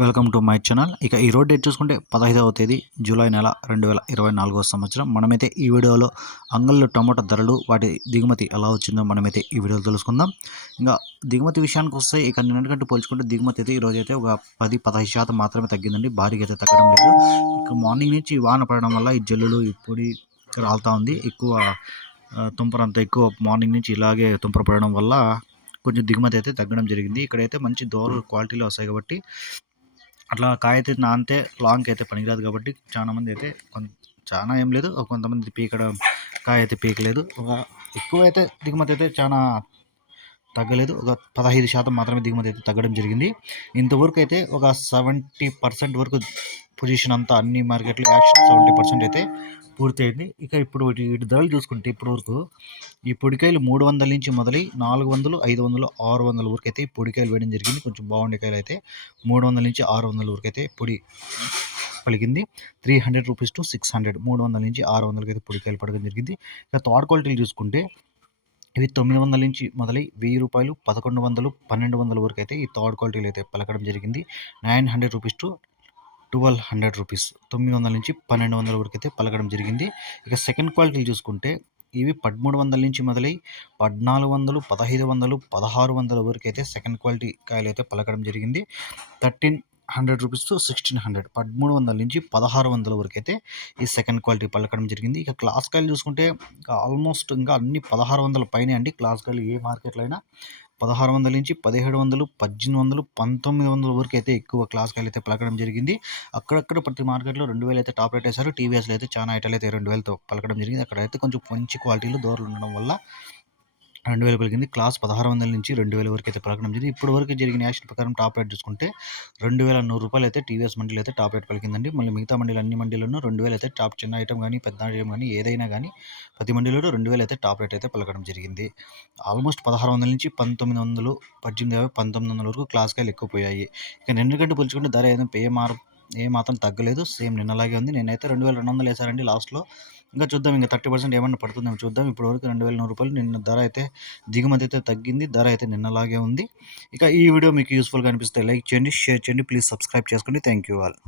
Welcome to my channel. ఇక ఈ road date చూసుకుంటే పదహైదవ తేదీ జూలై నెల రెండు వేల ఇరవై నాలుగవ సంవత్సరం. మనమైతే ఈ వీడియోలో అంగళ్ళు టమాటా ధరలు వాటి దిగుమతి ఎలా వచ్చిందో మనమైతే ఈ వీడియోలో తెలుసుకుందాం. ఇంకా దిగుమతి విషయానికి వస్తే ఇక నిన్నటికంటే పోల్చుకుంటే దిగుమతి అయితే ఈరోజు అయితే ఒక పది పదహైదు శాతం మాత్రమే తగ్గిందండి. భారీగా అయితే తగ్గడం లేదు. ఇక మార్నింగ్ నుంచి వాన పడడం వల్ల ఈ జల్లులు ఈ పొడి రాలుతూ ఉంది. ఎక్కువ తుంపర అంత ఎక్కువ మార్నింగ్ నుంచి ఇలాగే తుంపర పడడం వల్ల కొంచెం దిగుమతి అయితే తగ్గడం జరిగింది. ఇక్కడైతే మంచి దోరలు క్వాలిటీలో వస్తాయి కాబట్టి అట్లా కాయ అయితే నానితే లాంగ్ అయితే పనికిరాదు కాబట్టి చాలా మంది అయితే కొంత చాలా ఏం లేదు. కొంతమంది పీకడం కాయ అయితే పీకలేదు. ఒక ఎక్కువ అయితే దిగుమతి అయితే చాలా తగ్గలేదు. ఒక పదహైదు శాతం మాత్రమే దిగుమతి అయితే తగ్గడం జరిగింది. ఇంతవరకు అయితే ఒక సెవెంటీ పర్సెంట్ వరకు పొజిషన్ అంతా అన్ని మార్కెట్లు యాక్షన్ సెవెంటీ పర్సెంట్ అయితే పూర్తయింది. ఇక ఇప్పుడు వీటి వీటి ధరలు చూసుకుంటే ఇప్పటి వరకు ఈ పొడికాయలు మూడు వందల నుంచి మొదలై నాలుగు వందలు ఐదు వందలు ఆరు వందల వరకు అయితే పొడికాయలు వేయడం జరిగింది. కొంచెం బాగుండే కాయలు అయితే మూడు వందల నుంచి ఆరు వందల వరకు అయితే పొడి పలికింది. Three hundred rupees to six hundred మూడు వందల నుంచి ఆరు వందలకి అయితే పొడికాయలు పడడం జరిగింది. ఇక థర్డ్ క్వాలిటీలు చూసుకుంటే ఇవి తొమ్మిది వందల నుంచి మొదలై వెయ్యి రూపాయలు పదకొండు వందలు పన్నెండు వందల వరకు అయితే ఈ థర్డ్ క్వాలిటీలు అయితే పలకడం జరిగింది. Nine hundred rupees to twelve hundred rupees. తొమ్మిది వందల నుంచి పన్నెండు వందల వరకు అయితే పలకడం జరిగింది. ఇక సెకండ్ క్వాలిటీలు చూసుకుంటే ఇవి పదమూడు వందల నుంచి మొదలై పద్నాలుగు వందలు పదహైదు వందలు పదహారు వందల వరకు అయితే సెకండ్ క్వాలిటీ కాయలు అయితే పలకడం జరిగింది. Thirteen hundred rupees to sixteen hundred. పదమూడు వందల నుంచి పదహారు వందల వరకు అయితే ఈ సెకండ్ క్వాలిటీ పలకడం జరిగింది. ఇక క్లాస్ కాయలు చూసుకుంటే ఆల్మోస్ట్ ఇంకా అన్ని పదహారు వందల పైనే అండి క్లాస్ కాయలు. ఏ మార్కెట్లో అయినా పదహారు వందల నుంచి పదిహేడు వందలు పద్దెనిమిది వందలు పంతొమ్మిది వందల వరకు అయితే ఎక్కువ క్లాస్ కాయలు అయితే పలకడం జరిగింది. అక్కడక్కడ ప్రతి మార్కెట్లో రెండు వేలు అయితే టాప్ రేట్ వేశారు టీవీఎస్లో అయితే చాలా ఐటాలు అయితే రెండు వేలతో పలకడం జరిగింది. అక్కడ అయితే కొంచెం మంచి క్వాలిటీలో దూరాలు ఉండడం వల్ల రెండు వేలు పలికింది. క్లాస్ పదహారు వందల నుంచి రెండు వేల వరకు అయితే పలకడం జరిగింది. ఇప్పటి వరకు జరిగిన యాక్షన్ ప్రకారం టాప్ రేట్ చూసుకుంటే రెండు వేల నూరు రూపాయలు అయితే టీవీఎస్ మండలి అయితే టాప్ రేట్ పలికిందండి. మళ్ళీ మిగతా మండలి అన్ని మండీలను రెండు వేలు అయితే టాప్ చిన్న ఐటమ్ కానీ పెద్ద ఐటమ్ కానీ ఏదైనా కానీ ప్రతి మండలిలోనూ రెండు వేలు అయితే టాప్ రేట్ అయితే పలకడం జరిగింది. ఆల్మోస్ట్ పదహారు వందల నుంచి పంతొమ్మిది వందలు పద్దెనిమిది యాభై పంతొమ్మిది వందల వరకు క్లాస్ కాయలు ఎక్కువ పోయాయి. ఇక పోల్చుకుంటే ధర ఏదైనా ఏ మార్ ఏ మాత్రం తగ్గలేదు. సేమ్ నిన్నలాగే ఉంది. నేనైతే రెండు వేల రెండు వందలు వేసారండి లాస్ట్లో. ఇంకా చూద్దాం ఇంకా థర్టీ పర్సెంట్ ఏమన్నా పడుతుందేమో చూద్దాం. ఇప్పుడు వరకు రెండు వేల నూరు రూపాయలు నిన్న ధర అయితే దిగుమతి అయితే తగ్గింది. ధర అయితే నిన్నలాగే ఉంది. ఇక ఈ వీడియో మీకు యూస్ఫుల్గా అనిపిస్తే లైక్ చేయండి షేర్ చేయండి. ప్లీజ్ సబ్స్క్రైబ్ చేసుకోండి థ్యాంక్ యూ ఆల్